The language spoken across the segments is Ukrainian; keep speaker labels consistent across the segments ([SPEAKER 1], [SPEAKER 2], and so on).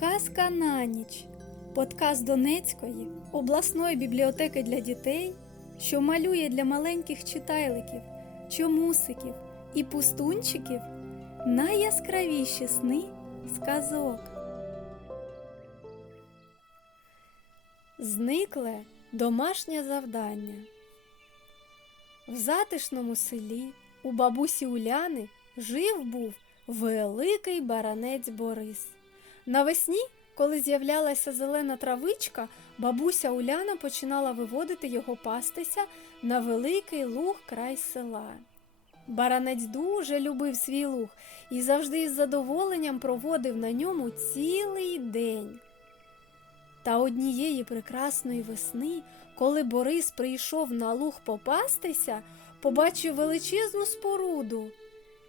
[SPEAKER 1] Казка на ніч. Подкаст Донецької обласної бібліотеки для дітей, що малює для маленьких читайликів, чомусиків і пустунчиків найяскравіші сни сказок. Зникле домашнє завдання. В затишному селі у бабусі Уляни жив був великий баранець Борис. Навесні, коли з'являлася зелена травичка, бабуся Уляна починала виводити його пастися на великий луг край села. Баранець дуже любив свій луг і завжди із задоволенням проводив на ньому цілий день. Та однієї прекрасної весни, коли Борис прийшов на луг попастися, побачив величезну споруду.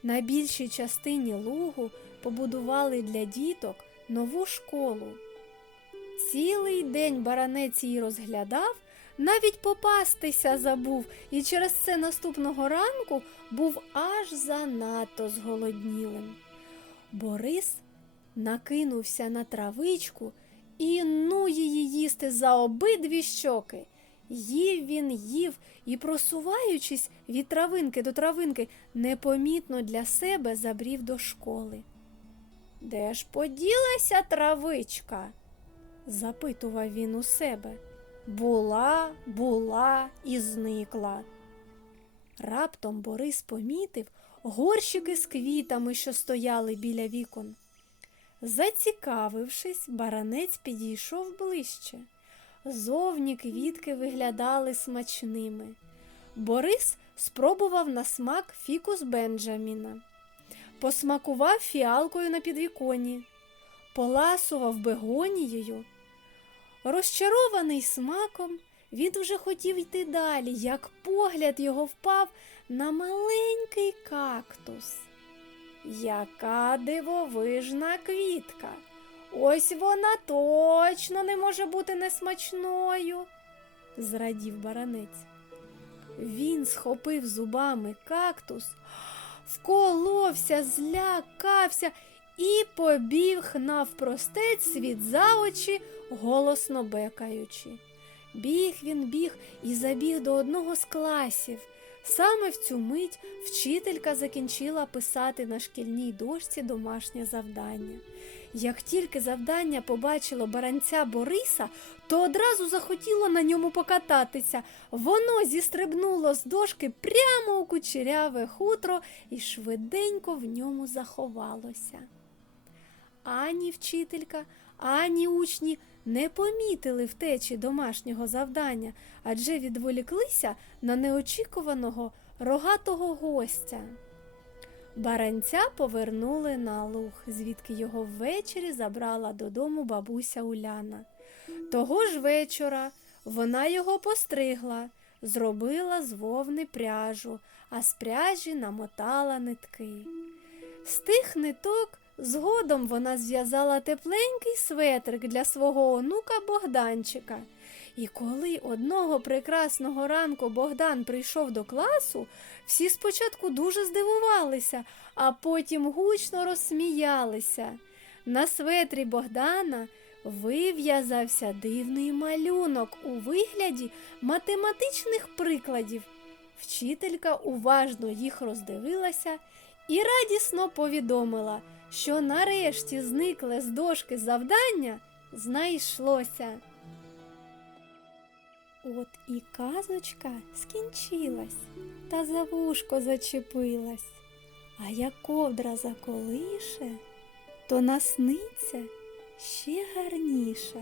[SPEAKER 1] На більшій частині лугу побудували для діток нову школу. Цілий день баранець її розглядав, навіть попастися забув, і через це наступного ранку був аж занадто зголоднілим. Борис накинувся на травичку і ну її їсти за обидві щоки. Їв він їв і, просуваючись від травинки до травинки, непомітно для себе забрів до школи. Де ж поділася травичка? запитував він у себе. Була, була і зникла. Раптом Борис помітив горщики з квітами, що стояли біля вікон. Зацікавившись, баранець підійшов ближче. Зовні квітки виглядали смачними. Борис спробував на смак фікус Бенджаміна, посмакував фіалкою на підвіконні, поласував бегонією. Розчарований смаком, він вже хотів йти далі, як погляд його впав на маленький кактус. Яка дивовижна квітка! Ось вона точно не може бути несмачною, зрадів баранець. Він схопив зубами кактус, вколовся, злякався і побіг навпростець світ за очі, голосно бекаючи. Біг він біг і забіг до одного з класів. Саме в цю мить вчителька закінчила писати на шкільній дошці домашнє завдання. Як тільки завдання побачило баранця Бориса, то одразу захотіло на ньому покататися. Воно зістрибнуло з дошки прямо у кучеряве хутро і швиденько в ньому заховалося. Ані вчителька, ані учні не помітили втечі домашнього завдання, адже відволіклися на неочікуваного рогатого гостя. Баранця повернули на луг, звідки його ввечері забрала додому бабуся Уляна. Того ж вечора вона його постригла, зробила з вовни пряжу, а з пряжі намотала нитки. З тих ниток згодом вона зв'язала тепленький светрик для свого онука Богданчика. І коли одного прекрасного ранку Богдан прийшов до класу, всі спочатку дуже здивувалися, а потім гучно розсміялися. На светрі Богдана вив'язався дивний малюнок у вигляді математичних прикладів. Вчителька уважно їх роздивилася і радісно повідомила, що нарешті зникле з дошки завдання знайшлося. От і казочка скінчилась, та за вушко зачепилась, а як ковдра заколише, то насниться ще гарніше.